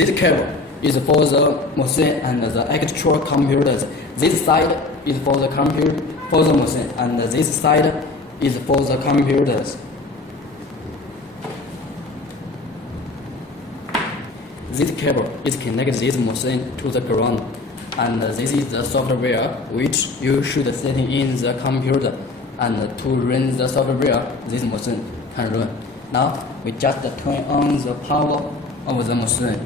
This cable is for the machine and the actual computers. This side is for the machine, and this side is for the computers. This cable is connected this machine to the ground, and this is the software which you should set in the computer, and to run the software this machine can run. Now we just turn on the power of the machine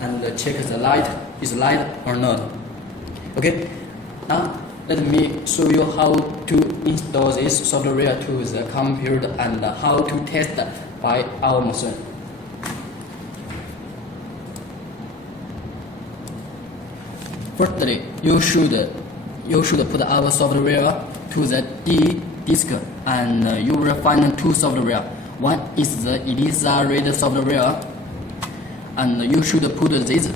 and check the light is light or not. Okay, now let me show you how to install this software to the computer and how to test by our machine. Firstly, you should put our software to the D disk, and you will find two software. One is the ELISA reader software, and you should put these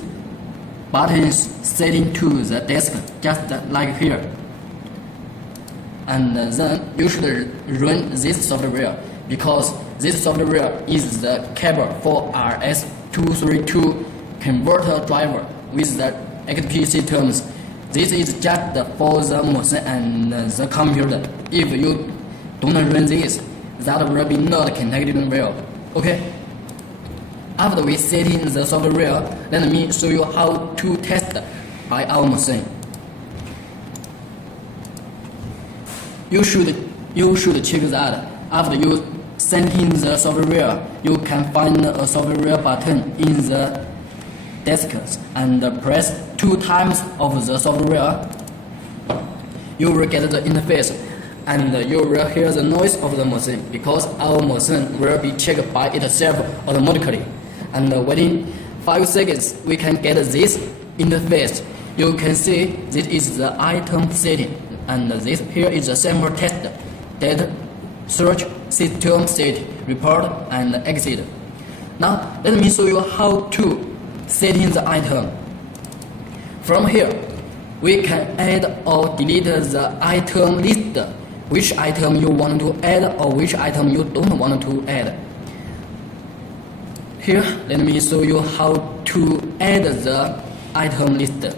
buttons setting to the desk, just like here. And then you should run this software, because this software is the cable for RS-232 converter driver with the XP terms. This is just for the machine and the computer. If you don't run this, that will be not connected well. Okay? After we set in the software, let me show you how to test by our machine. You should check that after you send in the software, you can find a software button in the desk and press 2 times of the software. You will get the interface and you will hear the noise of the machine, because our machine will be checked by itself automatically. And within 5 seconds, we can get this interface. You can see this is the item setting, and this here is the sample test, data, search, system state, report, and exit. Now let me show you how to set in the item. From here, we can add or delete the item list, which item you want to add or which item you don't want to add. Here, let me show you how to add the item list.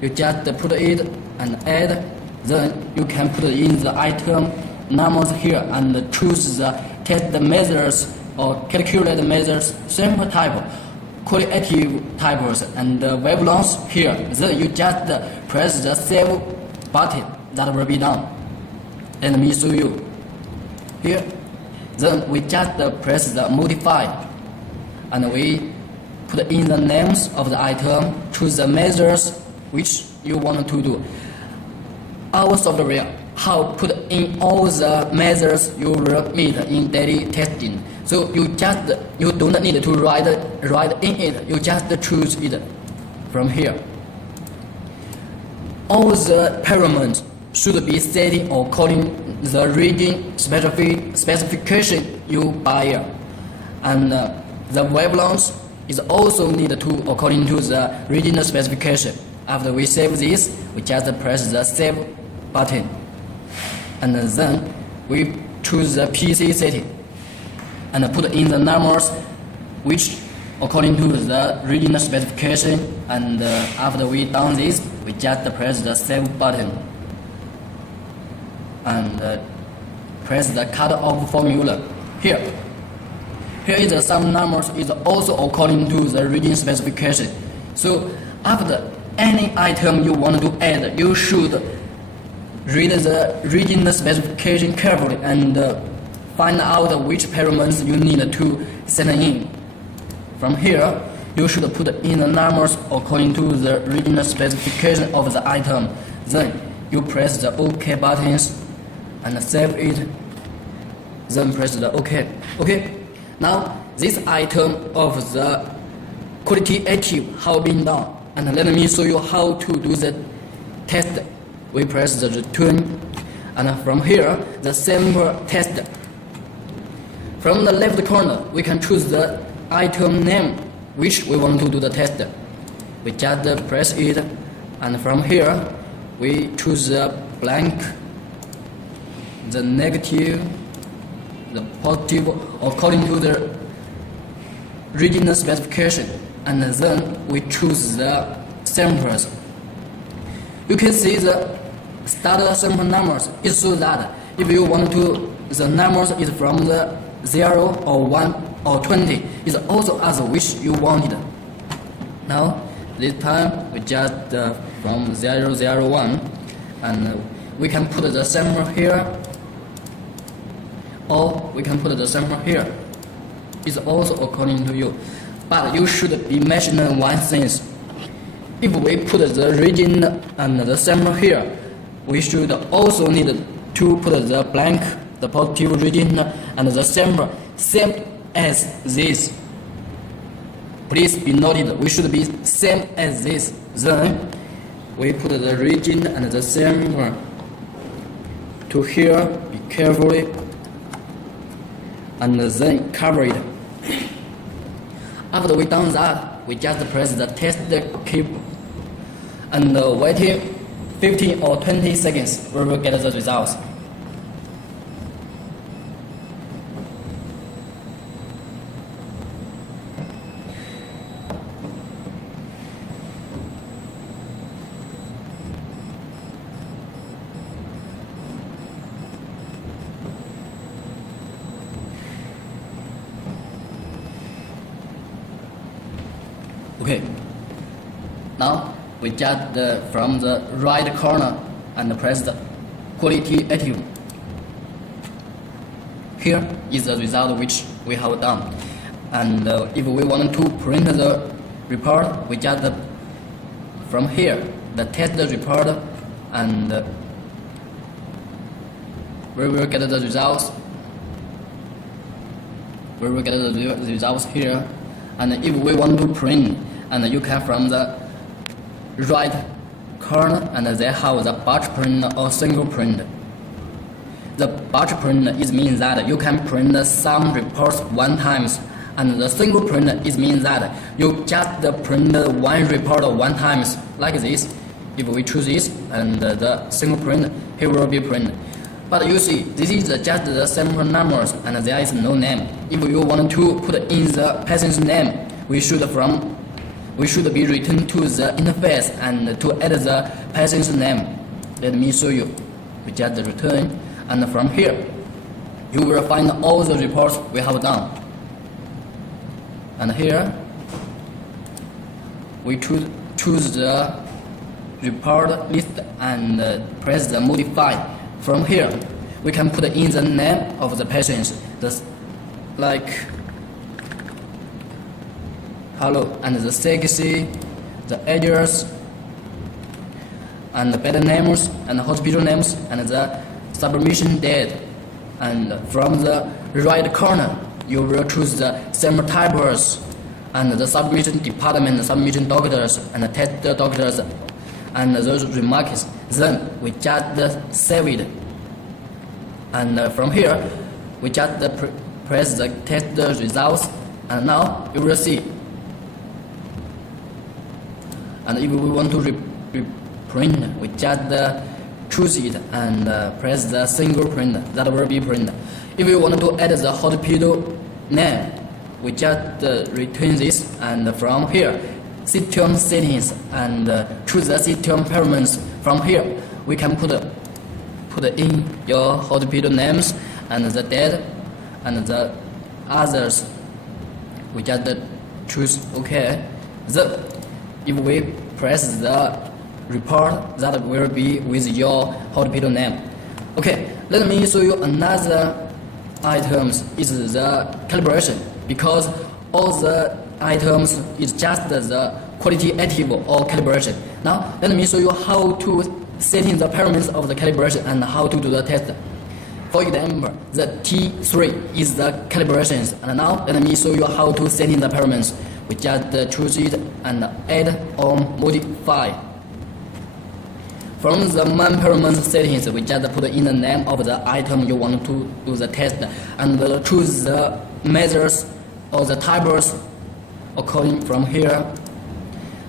You just put it and add, then you can put in the item numbers here and choose the test measures or calculate measures, sample type, qualitative types, and wavelengths here. Then you just press the save button. That will be done. Let me show you. Here, then we just press the modify, and we put in the names of the item, choose the measures which you want to do. Our software how put in all the measures you will meet in daily testing. So you don't need to write in it. You just choose it from here. All the parameters should be set according the region specification you buy, and the wavelength is also needed to according to the regional specification. After we save this, we just press the save button, and then we choose the PC setting and put in the numbers which according to the regional specification. And after we done this, we just press the save button and press the cut off formula. Here is some numbers is also according to the region specification. So after any item you want to add, you should read the regional specification carefully and find out which parameters you need to set in. From here, you should put in the numbers according to the regional specification of the item. Then you press the OK buttons and save it. Then press the OK. Okay. Now this item of the qualitative have been done, and let me show you how to do the test. We press the return, and from here the sample test. From the left corner, we can choose the item name which we want to do the test. We just press it, and from here we choose the blank, the negative, the positive according to the region specification, and then we choose the samples. You can see the starter sample numbers. It shows that if you want to, the numbers is from the 0 or 1 or 20, is also as which you wanted. Now, this time we just from 001, and we can put the sample here, or we can put the sample here. It's also according to you, but you should be mentioning one thing. If we put the region and the sample here, we should also need to put the blank, the positive region and the sample same as this. Please be noted, we should be same as this. Then we put the region and the sample to here, be carefully, and then cover it. After we done that, we just press the test key and waiting 15 or 20 seconds, we will get the results. Okay, now we just from the right corner and press the qualitative. Here is the result which we have done. And if we want to print the report, we just from here the test report, and we will get the results. We will get the results here. And if we want to print, and you can from the right corner, and they have the batch print or single print. The batch print is means that you can print some reports one times, and the single print is means that you just print one report one times, like this. If we choose this, and the single print, here will be print. But you see, this is just the sample numbers, and there is no name. If you want to put in the patient's name, we should be returned to the interface and to add the patient's name. Let me show you. We just return, and from here, you will find all the reports we have done. And here, we choose the report list and press the modify. From here, we can put in the name of the patients, like hello, and the sexy, the address, and the bed names, and the hospital names, and the submission date. And from the right corner, you will choose the sample types, and the submission department, submission doctors, and the test doctors, and those remarks. Then we just save it. And from here, we just press the test results, and now you will see. And if we want to print, we just choose it and press the single print. That will be print. If you want to add the hospital name, we just return this, and from here, system settings, and choose the system parameters. From here, we can put in your hospital names and the date and the others. We just choose OK. Then, if we press the report, that will be with your hospital name. Okay, let me show you another items is the calibration, because all the items is just the qualitative or calibration. Now, let me show you how to set in the parameters of the calibration and how to do the test. For example, the T3 is the calibrations, and now let me show you how to set in the parameters. We just choose it and add or modify. From the main parameter settings, we just put in the name of the item you want to do the test, and choose the measures or the types according from here.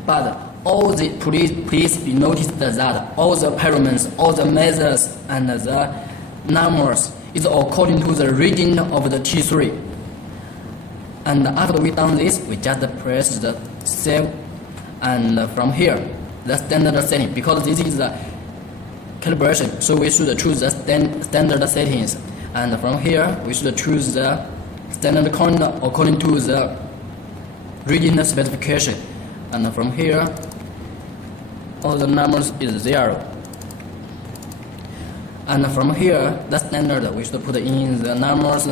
But all the please be noticed that all the parameters, all the measures, and the numbers is according to the region of the T3. And after we done this, we just press the save, and from here the standard setting, because this is the calibration, so we should choose the standard settings, and from here we should choose the standard current according to the region specification, and from here all the numbers is 0, and from here the standard we should put in the numbers,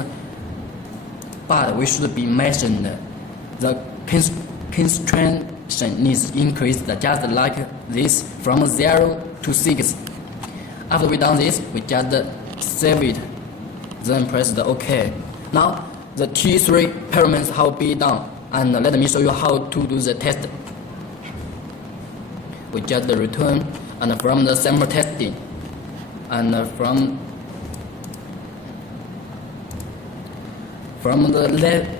but we should be mentioned the constraint needs increased just like this from 0 to 6. After we done this, we just save it, then press the OK. Now the T3 parameters have been done, and let me show you how to do the test. We just return, and from the sample testing, and from the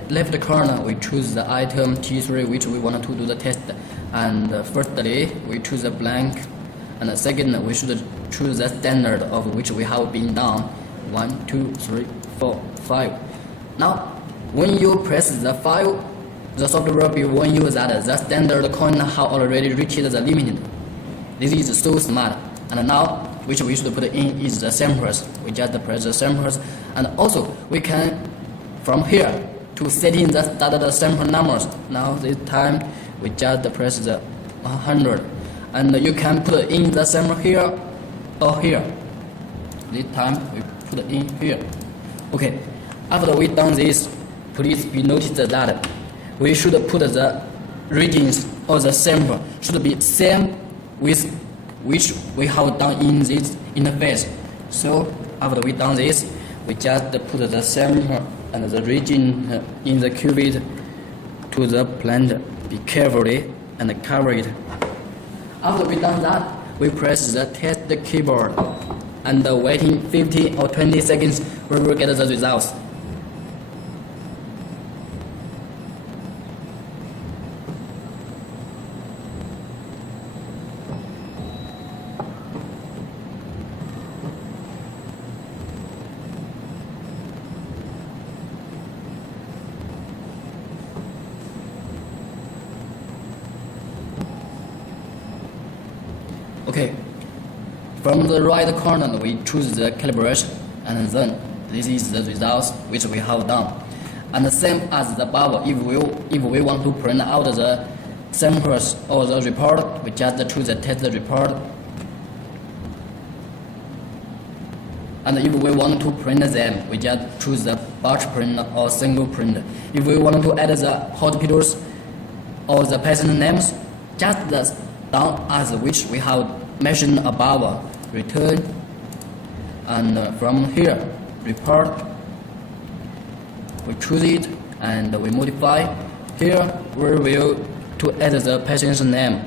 left corner we choose the item T3 which we want to do the test, and firstly we choose a blank, and second we should choose the standard of which we have been done 1, 2, 3, 4, 5. Now when you press the 5, the software will warn you that the standard coin have already reached the limit. This is so smart. And now which we should put in is the samples. We just press the samples, and also we can from here to set in the started sample numbers. Now this time we just press the 100, and you can put in the sample here or here. This time we put in here. Okay, after we done this, please be noticed that we should put the regions or the sample should be same with which we have done in this interface. So after we done this, we just put the sample and the region in the qubit to the plant. Be carefully and cover it. After we done that, we press the test keyboard and waiting 15 or 20 seconds, we will get the results. Okay, from the right corner we choose the calibration, and then this is the results which we have done. And the same as the above, if we want to print out the samples or the report, we just choose the test report. And if we want to print them, we just choose the batch print or single print. If we want to add the hospitals or the patient names, just the down as which we have mentioned above, return, and from here report, we choose it and we modify. Here we will to add the patient's name.